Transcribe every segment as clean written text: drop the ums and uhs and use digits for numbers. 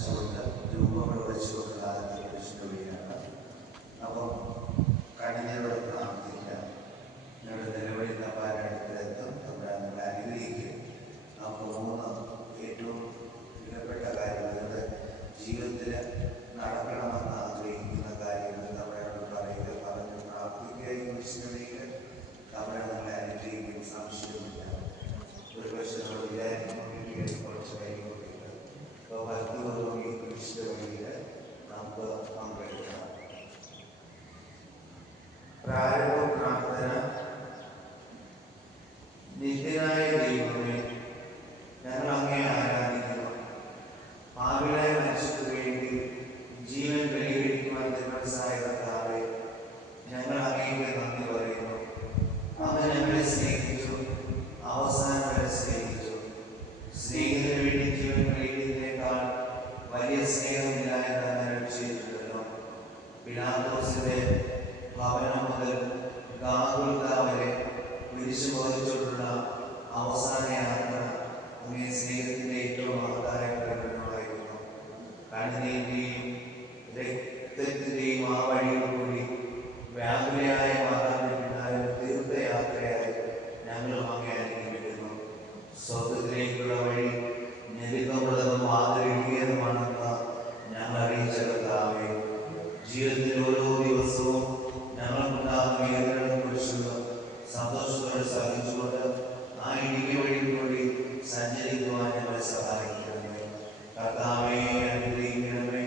വരച്ചുകൊണ്ട് രൂപങ്ങൾ വരച്ചുകൊണ്ടുള്ള ആദ്യത്തെ കുരിശിൻ്റെ വഴിയാണ്. അപ്പം കണിഞ്ഞത് പ്രാർത്ഥിക്കാം. ഞങ്ങളുടെ നിലവിളി തമ്പാനടുത്തെത്തും തമ്പാൻ നമ്മളെ അനുഗ്രഹിക്കും. നമുക്ക് 3 ഏറ്റവും വിലപ്പെട്ട കാര്യങ്ങൾ നിങ്ങളുടെ ജീവിതത്തിൽ നടക്കണമെന്ന് ആഗ്രഹിക്കുന്ന കാര്യങ്ങൾ നമ്മളോട് പറയുക, പറഞ്ഞ് പ്രാർത്ഥിക്കുക. ഈ കുരിശിൻ്റെ വഴിയിൽ നമ്മളെ നമ്മളെ അനുഗ്രഹിക്കും, സംശയമില്ല. ഒരു പക്ഷേ നമ്മൾ വിചാരിക്കുമ്പോൾ കുറച്ച് കാര്യങ്ങളൊക്കെ അപ്പോൾ ഭക്തിപൂർവ്വം ഈ കുരിശിൻ്റെ വഴിയിൽ നമുക്ക് പങ്കെടുക്കാം. പ്രാരംഭ പ്രാർത്ഥന. നിത്യനായ ദൈവമേ, ഞങ്ങൾ അങ്ങേ ആരാധിക്കുന്നു. പാപികളായ മനുഷ്യർക്ക് വേണ്ടി ജീവൻ ബലികഴിക്കുവാൻ ദിവസായ കർത്താവേ, ഞങ്ങൾ അങ്ങേക്ക് നന്ദി പറയുന്നു. അങ്ങ് ഞങ്ങളെ സ്നേഹിച്ചു, അവസാനം വരെ സ്നേഹിച്ചു. സ്നേഹിതന് വേണ്ടി ജീവൻ ബലിയിടുന്നതിനേക്കാൾ വലിയ സ്നേഹമില്ല എന്ന് രക്ഷിച്ചിട്ടുണ്ടല്ലോ. പിലാത്തോസിന്റെ ഭവനം മുതൽ ഗാഗുൽത്താ വരെ കുരിശ് വഹിച്ചുകൊണ്ടുള്ള അവസാന യാത്ര അങ്ങേ സ്നേഹത്തിന്റെ ഏറ്റവും മഹത്തായ പ്രകടനമായിരുന്നു. കണ്ണുനീരിന്റെയും രക്തത്തിന്റെയും ആ വഴിയിൽ കൂടി വ്യാകുലയായ മാതാപിതാക്കളുണ്ടായ തീർത്ഥയാത്രയായി ഞങ്ങളും അങ്ങേ അനുഗ്രഹിക്കുന്നു. സ്വർഗത്തിലേക്കുള്ള വഴി ഞെരുക്കമുള്ളതും ആഗ്രഹിക്കുന്നതുമാണെന്ന് ഞങ്ങൾ അറിയിച്ച കർത്താവേ, ജീവിതത്തിൽ ഓരോ ദിവസവും ഞങ്ങൾക്കുണ്ടാകുന്ന വേദനകളെ കുറിച്ചുള്ള സന്തോഷത്തോടെ സഹിച്ചുകൊണ്ട് ആ ഇടുങ്ങിയ വഴിയിൽ കൂടി സഞ്ചരിക്കുവാൻ ഞങ്ങളെ സഹായിക്കണമേ. കർത്താവേ, അനുഗ്രഹിക്കണമേ.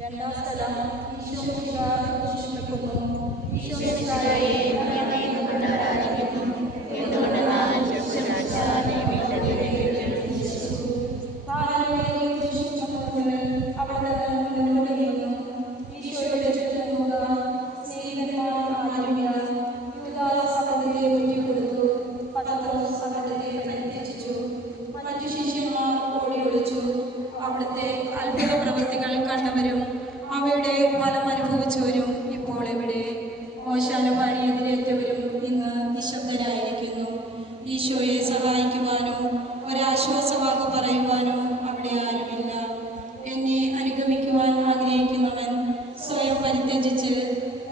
രണ്ടാം സ്ഥലം ഈശോ ശിക്ഷിക്കുന്നു. ഈശോ ശിക്ഷായെ മറ്റു ശിഷ്യന്മാർ ഓടി ഒളിച്ചു. അവിടുത്തെ അത്ഭുത പ്രവൃത്തികൾ കണ്ടവരും അവയുടെ ഫലം അനുഭവിച്ചവരും ഇപ്പോൾ എവിടെ? ഓശാന പാടി എതിരേറ്റവരും ഇന്ന് നിശബ്ദരായിരിക്കുന്നു. ഈശോയെ സഹായിക്കുവാനോ ഒരാശ്വാസവാക്ക് പറയുവാനോ അവിടെ ആരുമില്ല. എന്നെ അനുഗമിക്കുവാൻ ആഗ്രഹിക്കുന്നവൻ സ്വയം പരിത്യജിച്ച്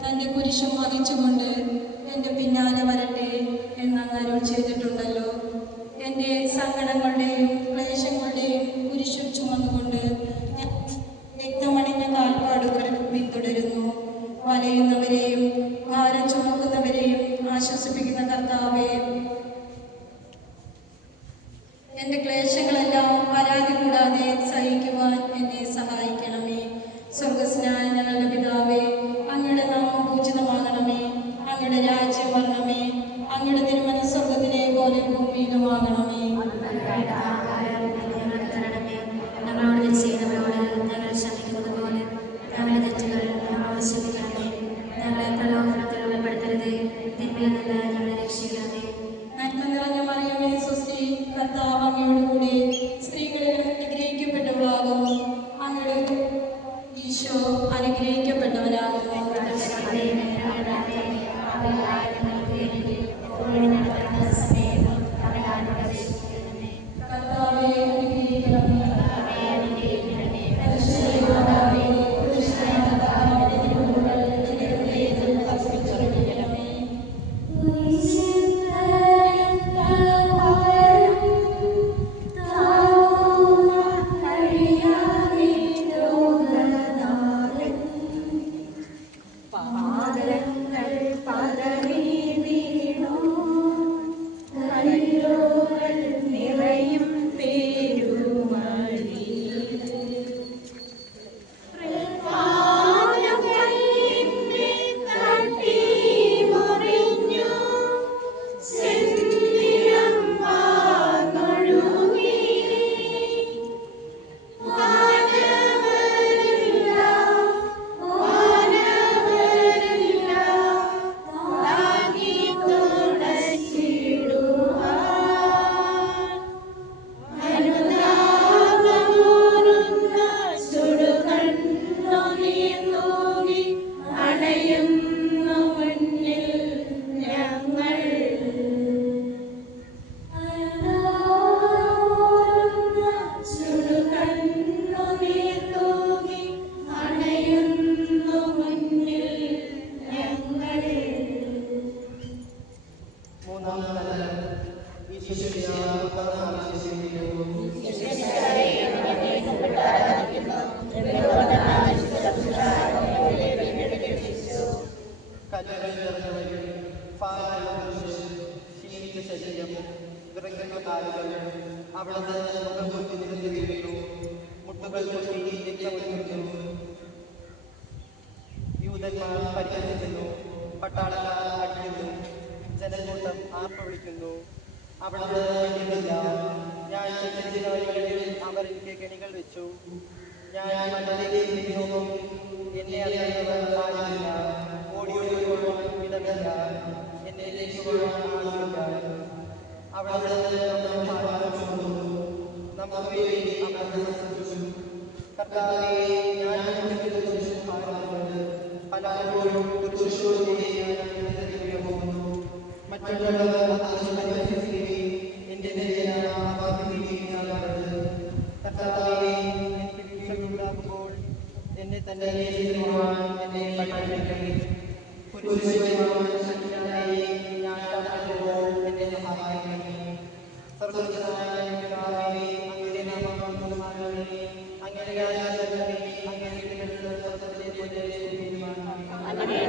തൻ്റെ കുരിശും വഹിച്ചുകൊണ്ട് എൻ്റെ പിന്നാലെ വരട്ടെ എന്നങ്ങ് അരുൾ ചെയ്തിട്ടുണ്ടല്ലോ. എൻ്റെ സങ്കടങ്ങളുടെയും ക്ലേശങ്ങളുടെയും കുരിശും ചുമന്നുകൊണ്ട് ഞാൻ രക്തമണിഞ്ഞ കാൽപ്പാടുകൾ പിന്തുടരുന്നു. വലയുന്നവരെയും ഭാരം ചുമക്കുന്നവരെയും ആശ്വസിപ്പിക്കുന്ന കർത്താവേ, എൻ്റെ ക്ലേശങ്ങളെല്ലാം പരാതി കൂടാതെ സഹിക്കുവാൻ എന്നെ സഹായിക്കണമേ. സ്വർഗസ്നായ ഞങ്ങളുടെ പിതാവേ, അങ്ങയുടെ നാമം പൂജിതമാകണമേ. അങ്ങയുടെ രാജ്യം വരണമേ. അങ്ങയുടെ തിരുമനസ്സ് സ്വർഗത്തിലെ പോലെ ഭൂമിയിലുമാകണമേ. ഞങ്ങളോട് ചെയ്യുന്നവരോട് ഞങ്ങൾ ക്ഷമിക്കുന്നത് പോലെ ഞങ്ങളുടെ തെറ്റുകൾ ഞങ്ങളോട് ക്ഷമിക്കണമേ. ഞങ്ങളെ പ്രലോഭനത്തിൽ ഉൾപ്പെടുത്തരുത്, തിന്മയിൽ നിന്ന് ഞങ്ങളെ രക്ഷിക്കണമേ. നന്മ നിറഞ്ഞ മറിയമേ സ്വസ്തി, കർത്താവ് അങ്ങയോട് കൂടെ സ്ത്രീകളിൽ അനുഗ്രഹിക്കപ്പെട്ടവളാകുന്നു. അങ്ങയുടെ ഈശോ അനുഗ്രഹിക്കപ്പെട്ടവനാകുന്നു. കർത്താവേ അനുഗ്രഹിക്കണമേ. യൂതന്മാർ പരിഹസിക്കുന്നു, പട്ടാളക്കാർ അടിക്കുന്നു, ജനക്കൂട്ടം ആർപ്പവിളിക്കുന്നു. അവിടുന്ന് മിണ്ടുന്നില്ല. ഞാൻ ചിന്തിച്ച വഴികളിൽ അവർ എനിക്ക് കെണികൾ വെച്ചു. ഞാൻ മണ്ണിലേക്ക് തിരിഞ്ഞു നോക്കി, എന്നെ അറിയുന്നവർ ആരുമില്ല. ഓടിയോടിക്കൊള്ളുവാൻ ഇടമില്ല, എന്നെ രക്ഷിക്കുവാൻ ആളുമില്ല. അവിടുന്ന് നമുക്ക് വേണ്ടി അവിടുന്ന് സൃഷ്ടിച്ചു. കർത്താവേ, ഞാൻ പലപ്പോഴും കുരിശോടുകൂടി പോകുന്നു. മറ്റുള്ളവർ എന്റെ കർത്താവേ, എനിക്ക് വീഴ്ചകളുണ്ടാകുമ്പോൾ എന്നെ തന്നെ എന്നെ പഠിപ്പിക്കണമേ. കുരിശുമായി ഞാൻ കടക്കുമ്പോൾ എന്നെ സഹായിക്കണമേ. സർവ്വജ്ഞനായ പിതാവേ, അങ്ങയുടെ നാമം പൂജിതമാകണമേ. അങ്ങയുടെ രാജ്യം വരണമേ. അങ്ങയുടെ തിരുമനസ്സ് സ്വർഗ്ഗത്തിലെ പോലെ ഞങ്ങളോട്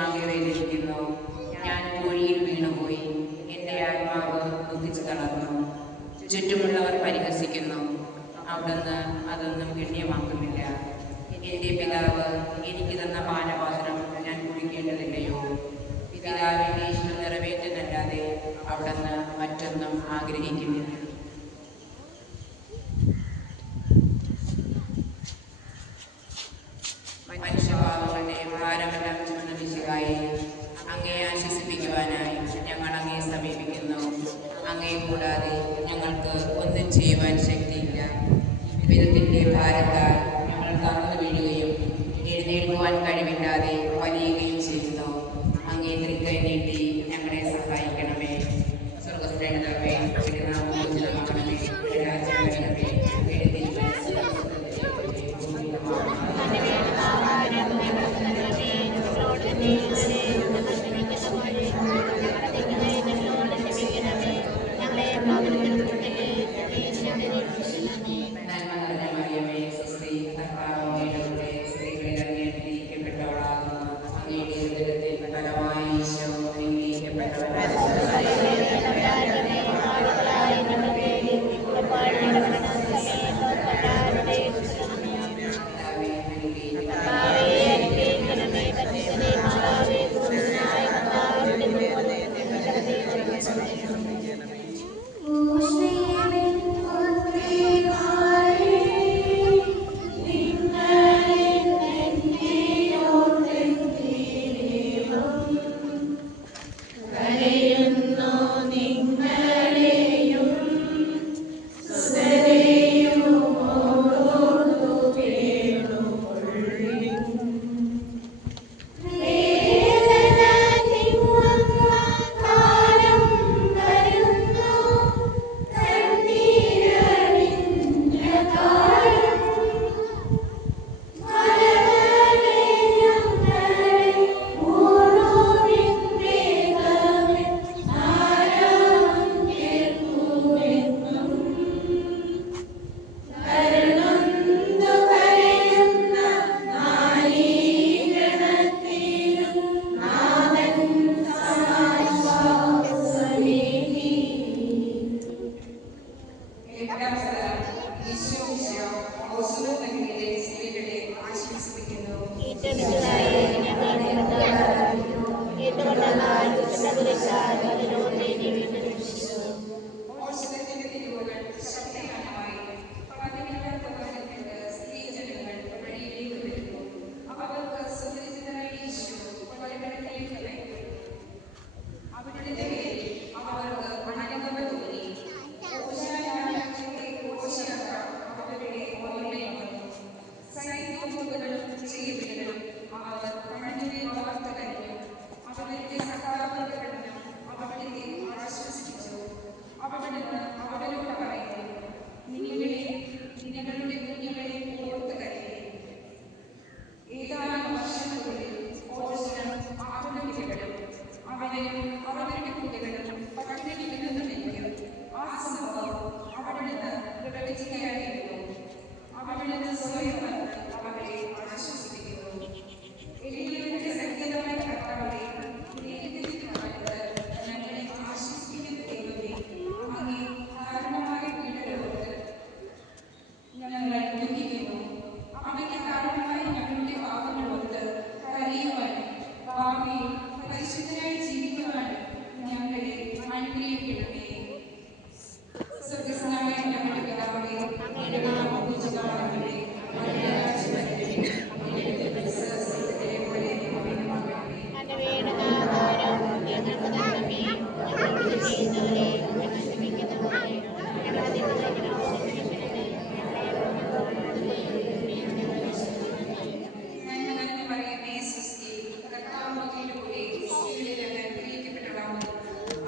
ആകെ വേദനിക്കുന്നു. ഞാൻ കുഴിയിൽ വീണുപോയി. എൻ്റെ ആത്മാവ് ദുഃഖിച്ചു തളർന്നു. ചുറ്റുമുള്ളവർ പരിഹസിക്കുന്നു. അവിടുന്ന് അതൊന്നും ഗണ്യമാക്കുന്നില്ല. എൻ്റെ പിതാവ് എനിക്ക് തന്ന പാനപാത്രം ഞാൻ കുടിക്കേണ്ടതില്ലയോ? പിതാവിൻ്റെ ഇഷ്ടം നിറവേറ്റുന്നല്ലാതെ അവിടുന്ന് മറ്റൊന്നും ആഗ്രഹിക്കുന്നില്ല. മനുഷ്യഭാവങ്ങളുടെ ഭാരമെല്ലാം ചുമന്ന മിശിഹായെ, അങ്ങയെ ആശ്വസിപ്പിക്കുവാനായി ഞങ്ങൾ അങ്ങയെ സമീപിക്കുന്നു. അങ്ങയെ കൂടാതെ ഞങ്ങൾക്ക് ഒന്നും ചെയ്യുവാൻ ശക്തിയില്ല. വിധത്തിൻ്റെ ഭാരത്താൽ ഞങ്ങൾ തളർന്നു വീഴുകയും എഴുന്നേൽക്കുവാൻ കഴിവില്ലാതെ വലിയുകയും ചെയ്യുന്നു. അങ്ങേ തൃക്കൈ നീട്ടി ഞങ്ങളെ സഹായിക്കണമേ. സ്വർഗസ്ഥലേ ഉചിതമാക്കണമേ. രാജ്യം വരണമേ.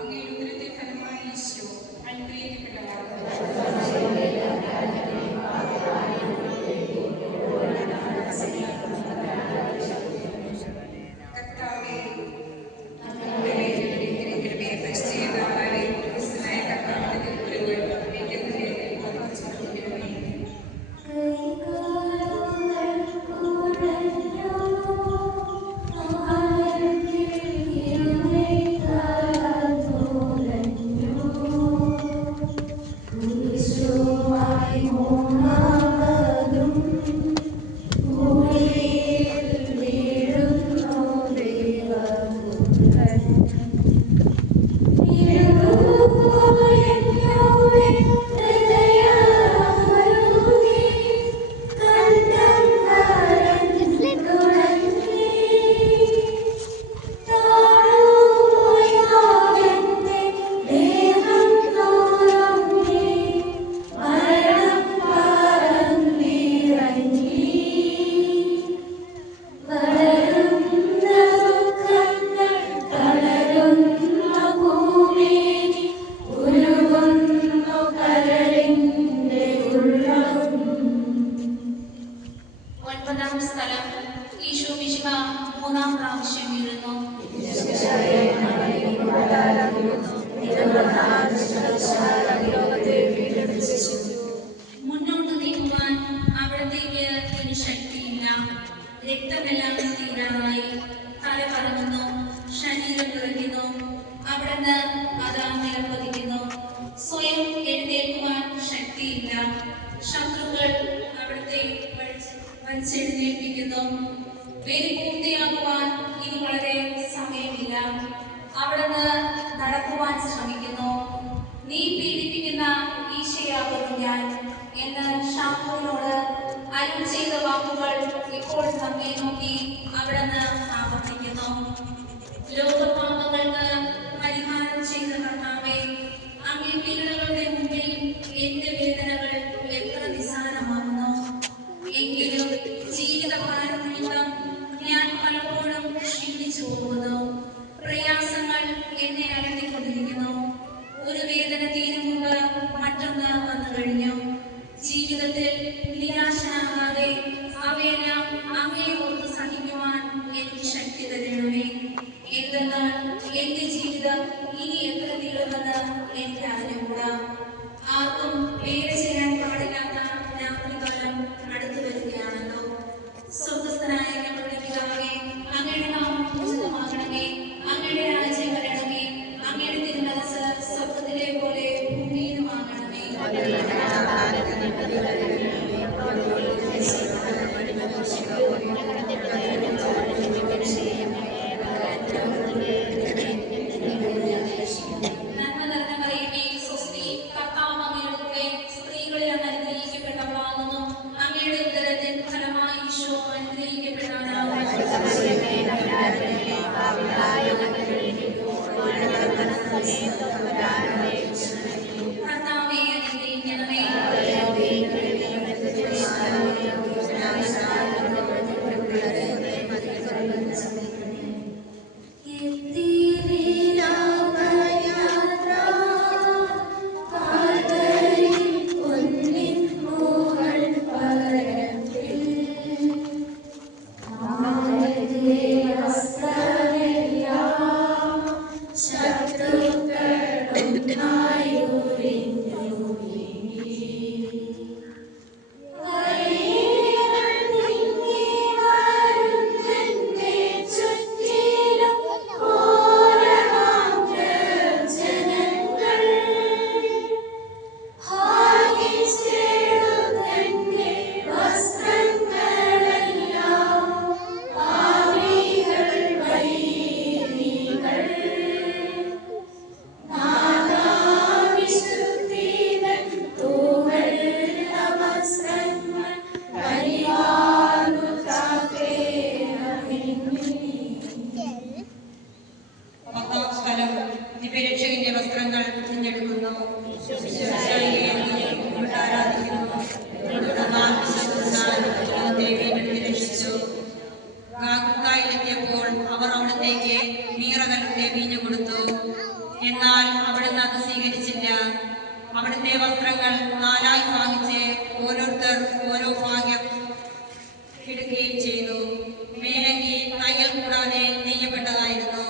അങ്ങയുടെ ഉദരത്തിൻ ഫലമായി മുന്നോട്ട് നീങ്ങുവാൻ അവിടത്തേക്ക് ഇനി ശക്തിയില്ല. രക്തമെല്ലാം തീരാറായി. തല കറങ്ങുന്നു, ശരീരം വിറയ്ക്കുന്നു. അവിടുന്ന് അതാ നിലംപതിക്കുന്നു. സ്വയം എഴുന്നേൽക്കുവാൻ ശക്തിയില്ല. ശത്രുക്കൾ അവിടുത്തെ വലിച്ചെഴുന്നേൽപ്പിക്കുന്നു. വേദി പൂർത്തിയാകുവാൻ ഇനി വളരെ സമയമില്ല. അവിടുന്ന് നടക്കുവാൻ ശ്രമിക്കുന്നു. നീ പീഡിപ്പിക്കുന്ന ഈശയാകുന്നു ഞാൻ എന്ന് ശാമുവിനോട് അരുൾ ചെയ്ത വാക്കുകൾ ഇപ്പോൾ നമ്മെ നോക്കി അവിടുന്ന് ആവർത്തിക്കുന്നു. ലോകപാപങ്ങൾക്ക് പരിഹാരം ചെയ്ത കർത്താവേ, അങ്ങേ പീഡനങ്ങളുടെ മുമ്പിൽ എന്റെ വേദനകൾ എത്ര നിസ്സാരമാകുന്നു. എങ്കിലും ജീവിതഭാരം നിമിത്തം ഞാൻ പലപ്പോഴും ക്ഷീണിച്ചു പോകുന്നു. പ്രയാസങ്ങൾ എന്നെ അലട്ടിക്കൊണ്ടിരിക്കുന്നു. ഒരു വേദന തീരും മുമ്പ് മറ്റൊന്ന് വന്നു കഴിഞ്ഞു. ജീവിതത്തിൽ നിരാശനാകാതെ അവയെല്ലാം അങ്ങേ ഓർത്ത് സഹിക്കുവാൻ എനിക്ക് ശക്തി തരണമേ. എന്തെന്നാൽ എന്റെ ജീവിതം ഇനി എത്ര നീളുമെന്ന് എനിക്ക് അറിഞ്ഞുകൂടാ. ആർക്കും പേര് ചെയ്യാൻ പാടില്ലാത്ത രാത്രികാലം അടുത്തു വരികയാണല്ലോ. സ്വർഗ്ഗസ്ഥനായ ഞങ്ങളുടെ പിതാവേ, അങ്ങയുടെ നാമം പൂജിതമാകണമേ. അങ്ങയുടെ രാജ്യം വരണമേ. അങ്ങയുടെ തിരുമനസ്സ് സ്വർഗ്ഗത്തിലെ പോലെ ഭൂമിയിലുമാകണമേ. നന്മ നിറഞ്ഞ മറിയമേ, സ്വസ്തി, കർത്താവ് അങ്ങയുടെ കൂടെ സ്ത്രീകളിൽ അങ്ങ് അനുഗ്രഹിക്കപ്പെട്ടവളാകുന്നു. അങ്ങയുടെ ഉദരത്തിൻ ഫലമായി ഈശോ അനുഗ്രഹിക്കപ്പെട്ടവനാകുന്നു. കർത്താവേ, അനുഗ്രഹിക്കണമേ. ദിവ്യരക്ഷകന്റെ വസ്ത്രങ്ങൾ തിരഞ്ഞെടുക്കുന്നു. രക്ഷിച്ചു. ഗാഗുൽത്തായിലെത്തിയപ്പോൾ അവർ അവിടത്തേക്ക് നീറകലത്തെ വീഞ്ഞു കൊടുത്തു. എന്നാൽ അവിടുന്ന് അത് സ്വീകരിച്ചില്ല. അവിടുത്തെ വസ്ത്രങ്ങൾ നാലായി ഭാഗിച്ച് ഓരോരുത്തർ ഓരോ ഭാഗ്യം എടുക്കുകയും ചെയ്തു. മേലങ്കി തയ്യൽ കൂടാതെ നെയ്യപ്പെട്ടതായിരുന്നു.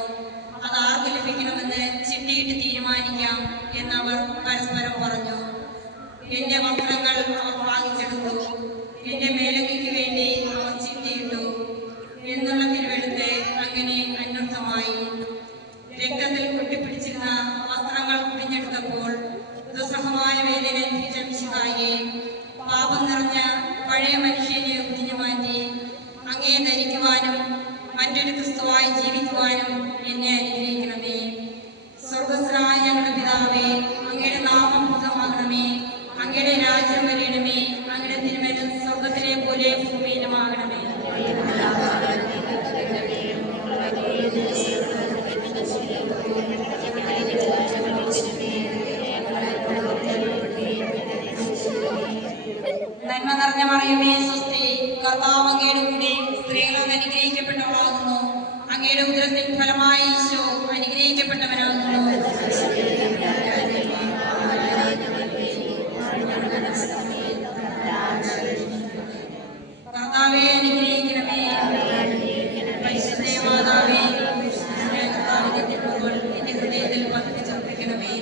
അത് ആർക്ക് ലഭിക്കണമെന്ന് ചിട്ടിയിട്ട് തീരുമാനിക്കാം എന്നവർ പരസ്പരം പറഞ്ഞു. എന്റെ വസ്ത്രങ്ങൾ അവർ ഭാഗിച്ചെടുത്തു. എന്റെ മേലങ്കിക്ക് വേണ്ടി അവർ ചിട്ടിയിട്ടു എന്നുള്ള തിരുവെഴുത്ത് അങ്ങനെ അന്വർത്ഥമായി. രക്തത്തിൽ കൊട്ടിപ്പിടിച്ചിരുന്ന വസ്ത്രങ്ങൾ കുടിഞ്ഞെടുത്തപ്പോൾ ദുസ്സഹമായ വേദന വിഷമിച്ചതായി പാപം നിറഞ്ഞ പഴയ മനുഷ്യനെ കുടിഞ്ഞു മാറ്റി അങ്ങയെ ധരിക്കുവാനും മറ്റൊരു ക്രിസ്തുവായി ജീവിക്കുവാനും എന്നെ അനുഗ്രഹിക്കണമേ. സ്വർഗ്ഗസ്ഥനായ ഞങ്ങളുടെ പിതാവേ, അങ്ങയുടെ നാമം പൂജിതമാകണമേ. അങ്ങയുടെ രാജ്യം വരണമേ. അങ്ങയുടെ തിരുമനസ്സ് സ്വർഗ്ഗത്തിലെ പോലെ ഭൂമിയിലുമാകണമേ. നന്മ നിറഞ്ഞ മറിയമേ, സ്വസ്തി, കർത്താവ് അങ്ങയുടെ കൂടെ സ്ത്രീകൾ അനുഗ്രഹിക്കപ്പെട്ടവളാകുന്നു. അങ്ങയുടെ ഉദരത്തിൻ ഫലമായി ഈശോ അനുഗ്രഹിക്കപ്പെട്ടവനാകുന്നു. കർത്താവെ അനുഗ്രഹിക്കണമേ. പരിശുദ്ധ മാതാവേ, കർത്താവിന്റെ തിരുമുകൾ എന്റെ ഹൃദയത്തിൽ പതിപ്പിച്ചർപ്പിക്കണമേ.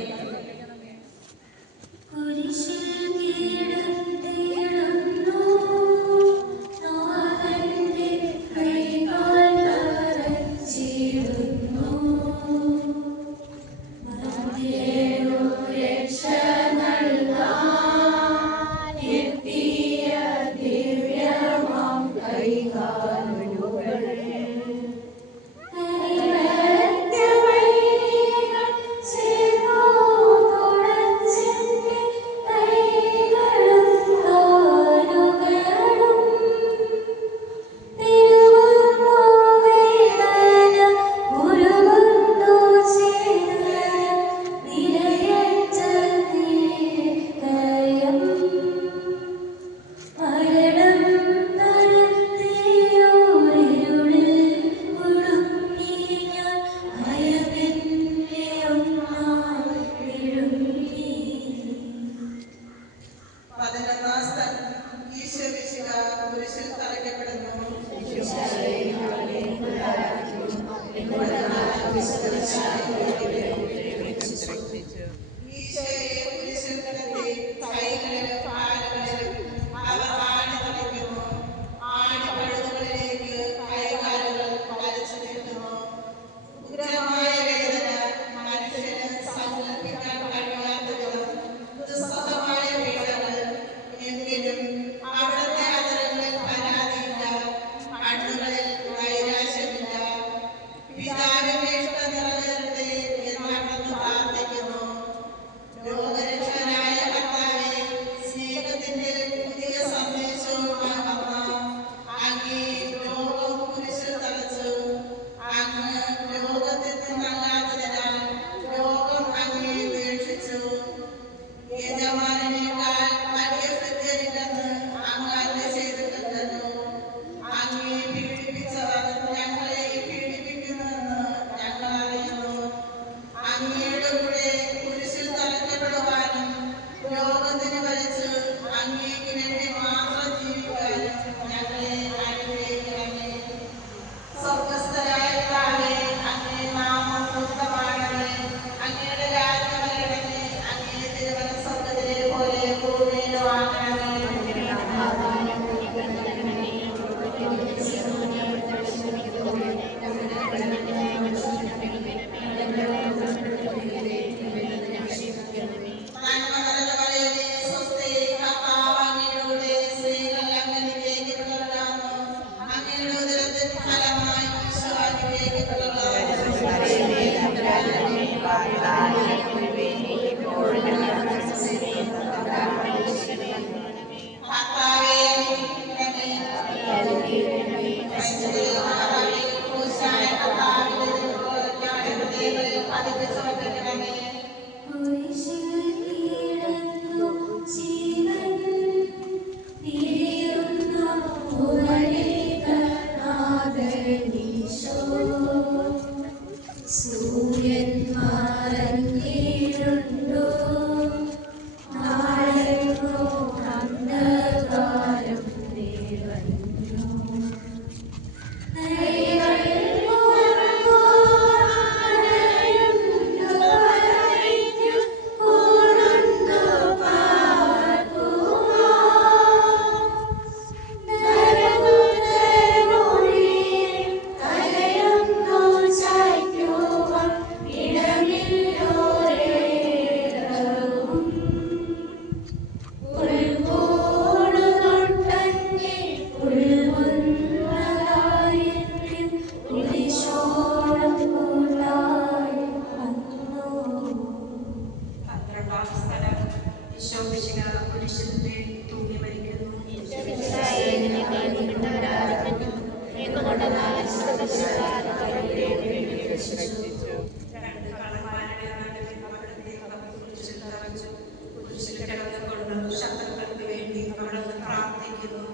പ്രാർത്ഥിക്കുന്നു.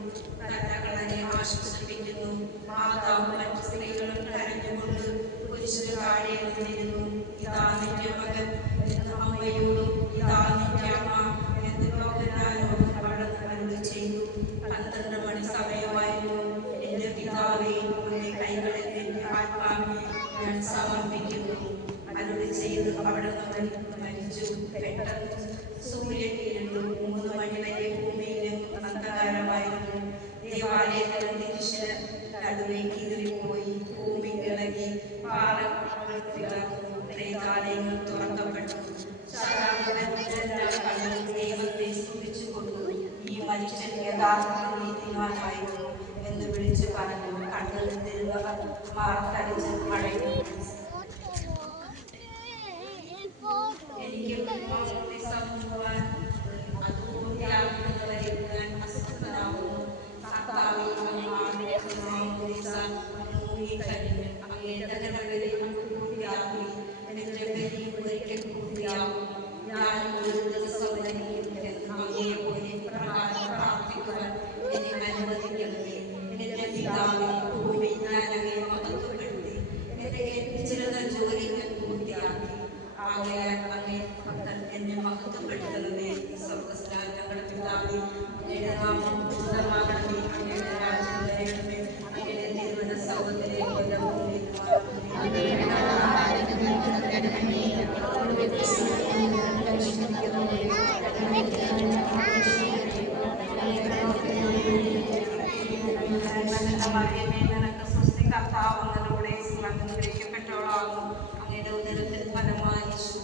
നല്ല കളനെ ആശ്വസിപ്പിക്കുന്നു. മാതാവ് മറ്റു സ്ത്രീകളും കരഞ്ഞുകൊണ്ട് കുരിശിന് താഴെ നിന്നിരുന്നു. ഇതാ നിന്റെ മകൻ എന്ന് അമ്മയോടും ഇതാ നിന്റെ അമ്മ എന്ന് യോഹന്നാനോടും അവിടുന്ന് അരുളി ചെയ്തു. 12 മണി സമയമായിരുന്നു. എന്റെ പിതാവേ, അങ്ങേ കൈകളിൽ എന്റെ ആത്മാവിനെ ഞാൻ സമർപ്പിക്കുന്നു. അരുളി ചെയ്ത് അവിടുന്ന് മരിച്ചു. പെട്ടെന്ന് സൂര്യൻ ഇരുണ്ടു. 3 മണി വരെ ഭൂമിയിലും അന്ധകാരമായിരുന്നു. ദേവാലയത്തിൽ തിരിച്ച് നടുവേ കീറിപ്പോയി. ഭൂമി ഇളകി, പാറകൾ പിളർന്നു, പ്രേതാലയങ്ങൾ തുറക്കപ്പെട്ടു. ദൈവത്തെ സ്തുതിച്ചുകൊണ്ടു ഈ മനുഷ്യൻ യഥാർത്ഥ നീതിമാനായിരുന്നു എന്ന് വിളിച്ചു പറഞ്ഞു. കണ്ണിൽ തിരുവകൾ മാർക്കടിച്ച് മടങ്ങി. എനിക്ക് സമൂഹവാൻ അതുകൂടിയാകുന്നവരെ ഞാൻ അസ്വസ്ഥനാകുന്നു. കർത്താവേ, എന്റെ ബലി ഒരിക്കൽ പൂർത്തിയാകും. ഞാൻ ഒരു ദിവസം അങ്ങയെ പോലെ പ്രാർത്ഥിക്കുവാൻ എന്നെ അനുവദിക്കണമേ. എന്റെ പിതാവേ, ഭൂമി ഞാൻ അങ്ങയെ മഹത്വപ്പെടുത്തി എന്നെ ഏൽപ്പിച്ചിരുന്ന ജോലി ഞാൻ പൂർത്തിയാക്കി. ആകയാൽ അങ്ങേ ഭക്തൻ എന്നെ മഹത്വപ്പെടുത്തണമേ. സ്വർഗ്ഗസ്ഥനായ ഞങ്ങളുടെ പിതാവേ, അങ്ങയുടെ നാമം പൂജിതമാകണമേ. അങ്ങയുടെ രാജ്യം വരണമേ. അങ്ങയുടെ തിരുമനസ്സ് സ്വർഗ്ഗത്തിലെ പോലെ ഭൂമിയിലുമാകണമേ. അനുഗ്രഹിക്കപ്പെട്ടവളാകുന്നു. അങ്ങയുടെ ഉദരത്തിൽ ഫലമായി യേശു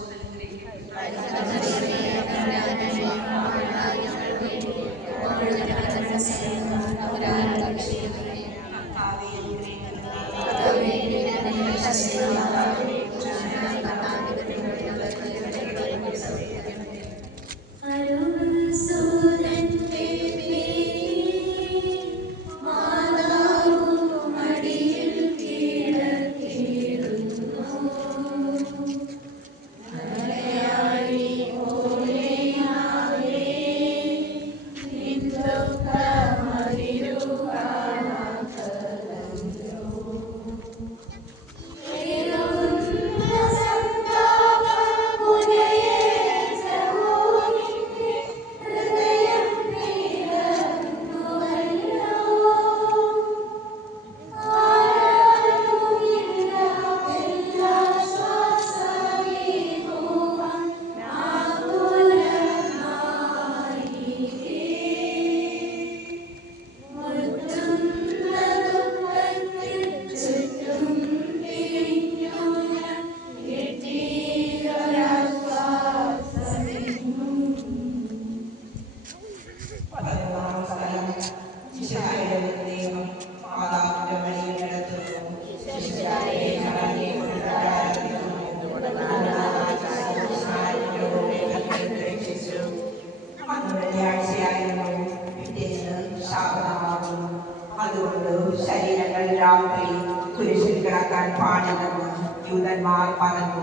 അതുകൊണ്ട് ശരീരങ്ങൾ രാത്രി കുരിശിൽ കിടക്കാൻ പാടില്ലെന്ന് യൂതന്മാർ പറഞ്ഞു.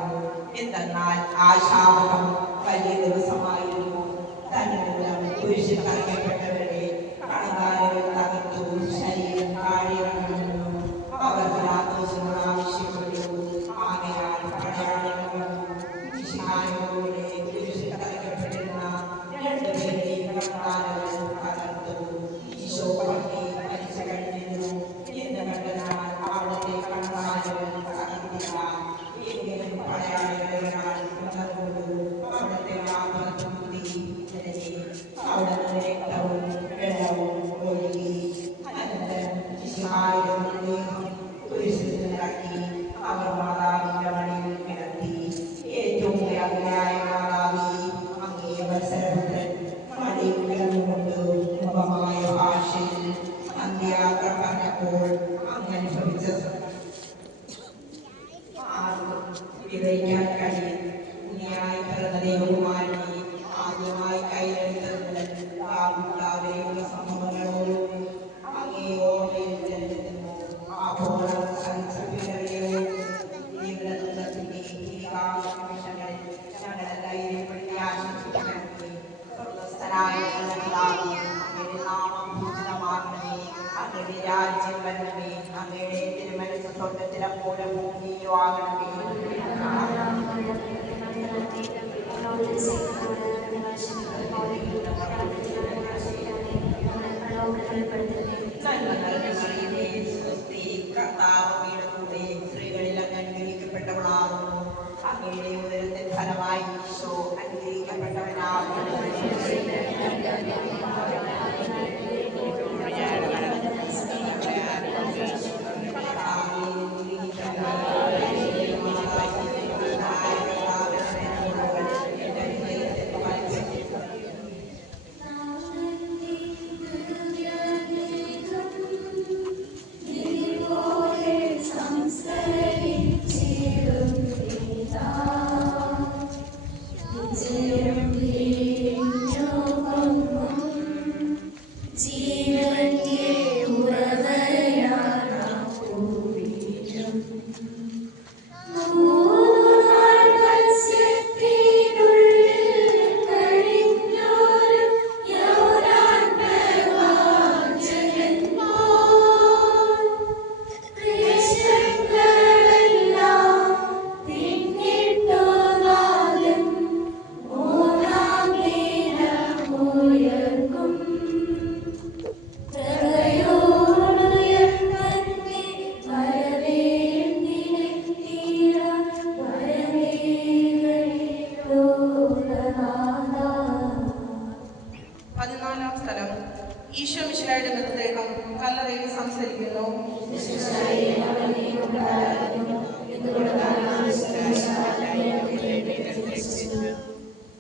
എന്തെന്നാൽ ആ ശാപകം വലിയ ദിവസമായിരുന്നു. തന്മൂലം കുരിശിൽ തറയ്ക്കപ്പെട്ടവരുടെ കണകാലുകൾ തകർത്തു ശരീരം താഴെയിറങ്ങുന്നു. അവർ പിലാത്തോസിനോട് ആവശ്യപ്പെട്ടു. ആകയാൽ പടയാളികൾ വന്നു. മിശിഹായോടുകൂടെ കുരിശിൽ തറയ്ക്കപ്പെട്ടിരുന്ന 2 പേരുടെയും കണകാലുകൾ തകർത്തു. ഈശോ മരിച്ചു കഴിഞ്ഞിരുന്നു എന്ന് കണ്ടതിനാൽ അവിടുത്തെ കണകാലുകൾ തകർന്നില്ല. എങ്കിലും പടയാളികളെ അവിടുത്തെ വാഹനത്തി അവിടുന്ന് രക്തവും വെള്ളവും ഒഴുകി. അനന്തരം മിശിഹായുടെ കുരിശിൽ നിന്നിറക്കി അവർ മാതാവിന്റെ മടിയിൽ കിടത്തി. ഏറ്റവും യാഗനായ മാതാവി, അങ്ങേ വത്സരപുത്രൻ മടിയിൽ കിടന്നുകൊണ്ട് മുഖമായ ഭാഷയിൽ അന്ത്യാത്ര പറഞ്ഞപ്പോൾ അങ്ങനുഭവിച്ച വിവരിക്കാൻ കഴിയും. ഉണ്ണിയായി പിറന്ന ദൈവകുമാരനെ ആദ്യമായി കൈയിലെടുത്തവരെയുള്ള സംഭവങ്ങളോടും അങ്ങേ ഓർമ്മയിൽ ചെലുത്തുന്നു. അപ്പോൾ ഞങ്ങളെ ധൈര്യപ്പെടുത്തി ആശംസിക്കണമെങ്കിൽ സ്വർഗ്ഗസ്ഥനായ നാമം പൂജിതമാകണമേ. അങ്ങയുടെ ഉദരത്തിൻ ഫലമായി ഈശോ അനുഗ്രഹിക്കപ്പെട്ടവനാകുന്നു.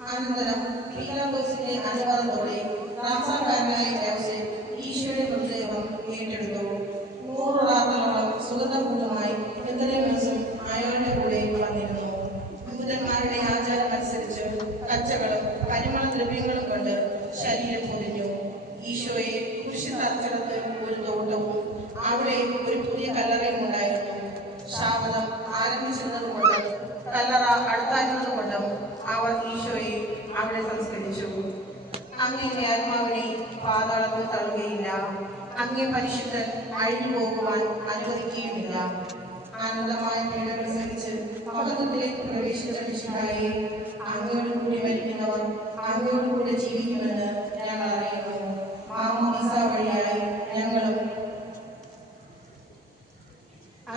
അനന്തരം പീലാത്തോസിന്റെ അനുവാദത്തോടെ റാംസാക്കാരനായ യോസേഫ് ഈശോയുടെ മൃതദേഹം ഏറ്റെടുത്തു. 100 റാത്തലോളം സുഗന്ധപൂർണ്ണമായി ബെത്ലഹേമിലും അയാളുടെ കൂടെ വന്നിരുന്നു. യൂദന്മാരുടെ ആചാരമനുസരിച്ച് കച്ചകളും പരിമള ദ്രവ്യങ്ങളും കൊണ്ട് ശരീരം പൊതിഞ്ഞു. ഈശോയെ കുരിശിൽ തറച്ചിടത്ത് ഒരു തോട്ടവും അവിടെ ഒരു പുതിയ കല്ലറയും ഉണ്ടായിരുന്നു. ശാപനം ആരംഭിച്ചിരുന്നതുകൊണ്ടും കല്ലറ അടുത്തായിരുന്നതുകൊണ്ടും അവർ ഈശോയെ അവിടെ സംസ്കരിച്ചു. അങ്ങയുടെ ആത്മാവിനെ പാതാളത്തിൽ തള്ളുകയില്ല, അങ്ങേ പരിശുദ്ധൻ അഴിഞ്ഞു പോകുവാൻ അനുവദിക്കുകയുമില്ല. ആനന്ദമായ പീഡകൾ സഹിച്ച് മഹത്വത്തിലേക്ക് പ്രവേശിച്ച മിശിഹായെ, അങ്ങയോട് കൂടി മരിക്കുന്നവർ അങ്ങയോട് കൂടെ ജീവിക്കുമെന്ന് ഞങ്ങൾ അറിയുന്നു. മാമോദീസ വഴിയായി ഞങ്ങളും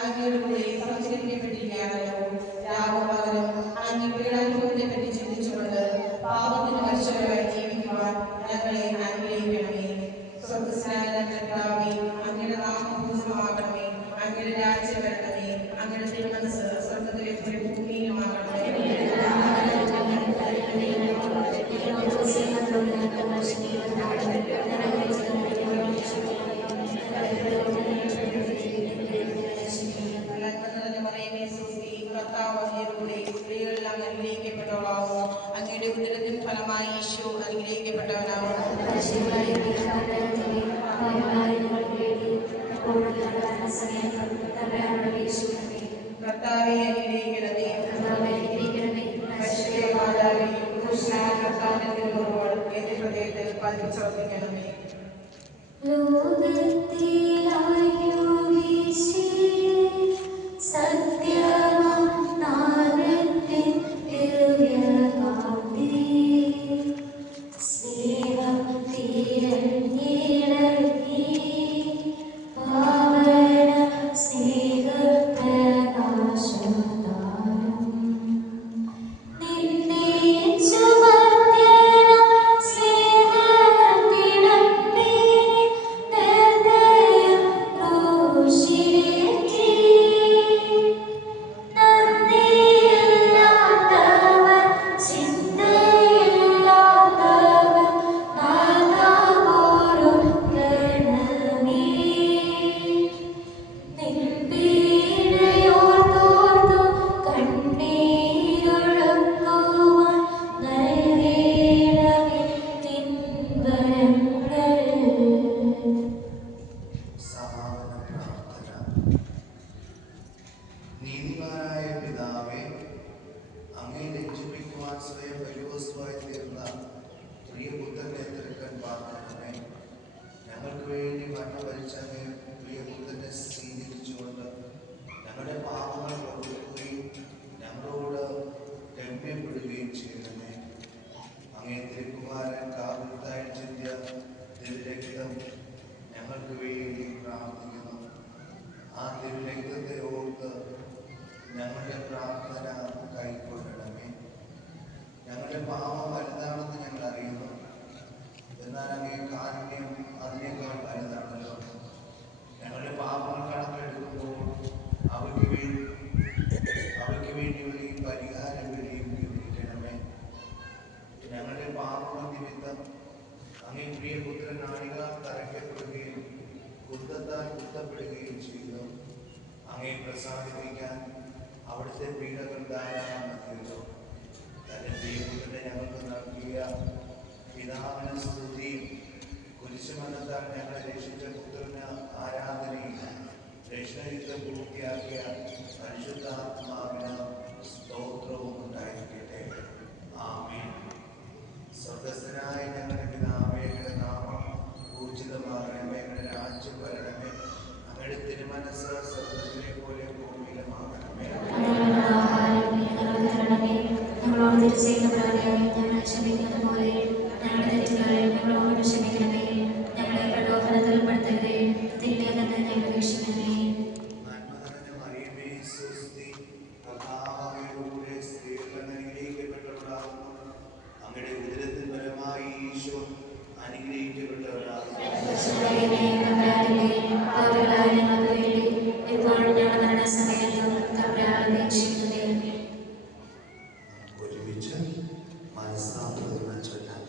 അങ്ങയോട് കൂടെ സംസ്കരിക്കപ്പെട്ടിരിക്കുകയാണല്ലോ. രാമപകരം അങ്ങ് പീഡാനുഭവത്തെ പറ്റി ചിന്തിച്ചുകൊണ്ട് പാപത്തിന് മനുഷ്യരായി ജീവിക്കുവാൻ ഞങ്ങളെ അനുഗ്രഹിക്കണമേ. സ്വർഗ്ഗസ്നായ പിതാവേ, അങ്ങയുടെ നാമം പൂജിതമാകണമേ, അങ്ങയുടെ രാജ്യം വരണമേ, അങ്ങയുടെ തിരുമനസ്സ് സ്വർഗ്ഗത്തിലെ പോലെ ഭൂമിയിലുമാകണമേ. അനുഗ്രഹിക്കപ്പെട്ടവളാവും, അങ്ങയുടെ ഉദരത്തിൻ ഫലമായി ഈശോ അനുഗ്രഹിക്കപ്പെട്ടവനാവും. കർത്താവേ അനുഗ്രഹിക്കണമേ, മാതാവേ കർത്താവിന്റെ എന്റെ ഹൃദയത്തിൽ പതിച്ചവർത്തിക്കണമേ. Thank you. അങ്ങേ പ്രസാദിപ്പിക്കാൻ അവിടുത്തെ പീഡകൾ ദാനമാക്കിയല്ലോ. തന്റെ ദൈവത്തിന്റെ ഞങ്ങൾക്ക് നൽകിയ പിതാവിന് സ്തുതിയും കുരിശുമരണത്താൽ ഞങ്ങളെ രക്ഷിച്ച പുത്രന് ആരാധനയും രക്ഷയുദ്ധം പൂർത്തിയാക്കിയ പരിശുദ്ധാത്മാവിന് സ്തോത്രവും ഉണ്ടായിരിക്കട്ടെ. ആമേൻ. സ്വർഗസ്ഥനായ ഞങ്ങളുടെ പിതാവേ, അങ്ങയുടെ നാമം പൂജിതമാകണമേ, അങ്ങയുടെ രാജ്യം വരണമേ, അങ്ങയുടെ തിരുമനസ്സ് സ്വർഗത്തിലെ പോലെ ഭൂമിയിലുമാകണമേ. ഞങ്ങളോട് തിരിച്ചേക്കുന്നവരോട് ഞങ്ങൾ ക്ഷമിക്കുന്നത് പോലെ ഞങ്ങളുടെ തെറ്റുകൾ ഞങ്ങളോട് ക്ഷമിക്കണമേ. ഞങ്ങളെ പ്രലോഭനത്തിൽ പെടുത്തരുതേ, തിന്മയിൽ നിന്ന് ഞങ്ങളെ രക്ഷിക്കണമേ. അങ്ങയുടെ ഉദരത്തിൻ ഫലമായി ഈശോ അനുഗ്രഹിക്കപ്പെട്ടവരാകുന്നു. ഒരുമിച്ച് മനസ്സാന്തരത്തിന് ചൊല്ലാം.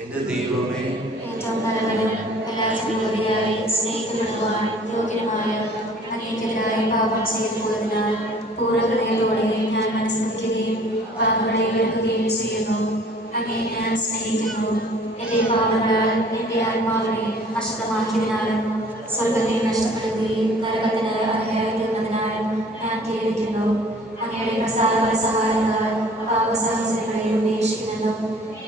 എന്റെ ദൈവമേ, സ്നേഹിക്കപ്പെടുവാൻ യോഗ്യനുമായ അങ്ങേക്കെതിരായി പാപം ചെയ്തു പോയതിനാൽ പൂർണ്ണഹൃദയത്തോടെ ഞാൻ മനസ്സരിക്കുകയും പാപങ്ങളെ വെറുക്കുകയും ചെയ്യുന്നു. അങ്ങേ ഞാൻ സ്നേഹിക്കുന്നു. എന്റെ പാപങ്ങളാൽ എന്റെ ആത്മാവിനെ നഷ്ടമാക്കിയതിനാലും സ്വർഗത്തെ നഷ്ടപ്പെടുകയും നരകത്തിന് അർഹയായി തീർന്നതിനാലും ഞാൻ ഖേദിക്കുന്നു. അങ്ങയുടെ പ്രസാദ സഹായത്താൽ പാപസാഹചര്യങ്ങളെ ഉപേക്ഷിക്കുമെന്നും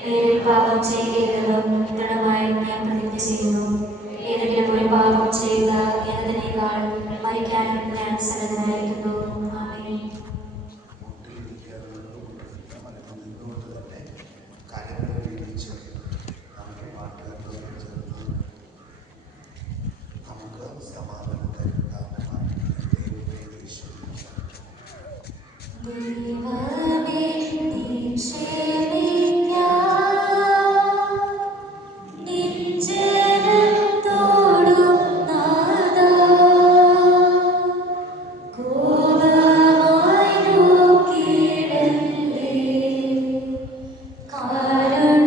നേരിൽ പാപം ചെയ്യുകയെന്നും ദൃഢമായി ഞാൻ പ്രതിജ്ഞ ചെയ്യുന്നു. ഏതെങ്കിലും ഒരു പാപം ചെയ്യുക എന്നതിനേക്കാൾ മരിക്കാനും ഞാൻ സന്നദ്ധനായിരിക്കുന്നു. ആമേൻ. നിന്നുകൊണ്ട് തന്നെ കരങ്ങൾ വീഴിച്ച് നമ്മുടെ പാട്ടുകാരോട് ചേർന്ന് നമുക്ക് സമാധാനത്തെ ദാനമായി ദൈവമേ ഈശോയെ ദൈവമേ നീ ക്ഷമിക്കുക, നിൻ ജനത്തോടു നാഥാ കോപമായി നോക്കിയിടല്ലേ. കാരുണ്യക്കാരൻ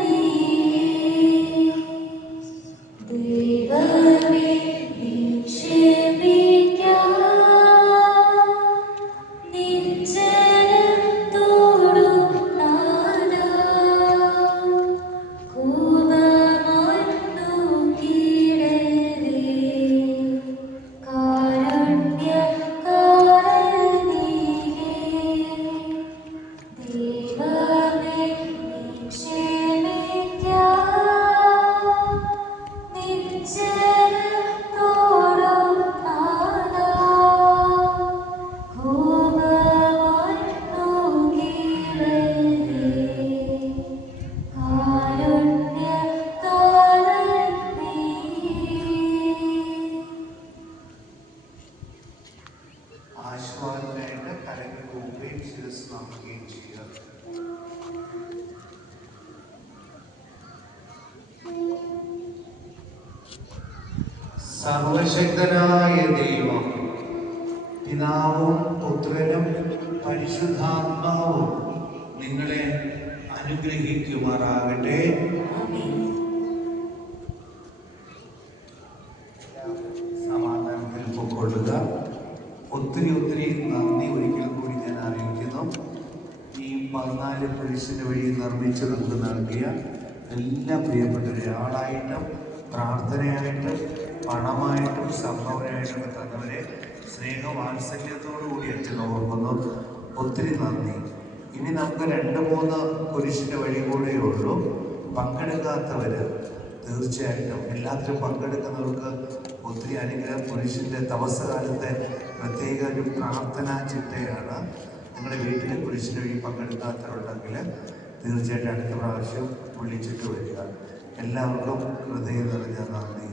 നീ, ദൈവമേ നീ ക്ഷമിക്കുക, നിൻ ജനത്തോടു നാഥാ കോപമായി നോക്കിയിടല്ലേ. കാരുണ്യക്കാരൻ നീ, ദൈവമേ നീ ക്ഷമിക്കുക, നിൻ ജനത്തോടു നാഥാ കോപമായി നോക്കിയിടല്ലേ. കാരുണ്യക്കാരൻ നീ. ആശ്വാസനായിട്ട് കരങ്ങൾ കൂപ്പുകയും ശിരസ് നമിക്കുകയും ചെയ്യുക. സർവശക്തനായ ദൈവം പിതാവും പുത്രനും പരിശുദ്ധാത്മാവും നിങ്ങളെ അനുഗ്രഹിക്കുമാറാകട്ടെ. സമാധാനത്തിൽ പൊക്കൊള്ളുക. ഒത്തിരി നന്ദി ഒരിക്കൽ കൂടി ഞാൻ അറിയിക്കുന്നു. ഈ 14 കുരിശിന് വഴി നിർമ്മിച്ച് നമുക്ക് നൽകിയ എല്ലാ പ്രിയപ്പെട്ടവരെ ആളായിട്ടും പ്രാർത്ഥനയായിട്ടും പണമായിട്ടും സംഭാവനയായിട്ടും തന്നവരെ സ്നേഹവാത്സല്യത്തോടുകൂടി അച്ഛൻ ഓർക്കുന്നു. ഒത്തിരി നന്ദി. ഇനി നമുക്ക് 2-3 കുരിശിൻ്റെ വഴി കൂടെ ഉള്ളൂ. പങ്കെടുക്കാത്തവർ തീർച്ചയായിട്ടും എല്ലാത്തിലും പങ്കെടുക്കുന്നവർക്ക് ഒത്തിരി അനുഗ്രഹം. കുരിശിൻ്റെ തപസ്സുകാലത്തെ പ്രത്യേക ഒരു പ്രാർത്ഥനാ ചിട്ടയാണ്. നിങ്ങളുടെ വീട്ടിലെ കുരിശിന് വഴി പങ്കെടുക്കാത്തവരുണ്ടെങ്കിൽ തീർച്ചയായിട്ടും അടുത്ത പ്രാവശ്യം വിളിച്ചിട്ട് വരിക. എല്ലാവർക്കും ഹൃദയം നിറഞ്ഞ നന്ദി.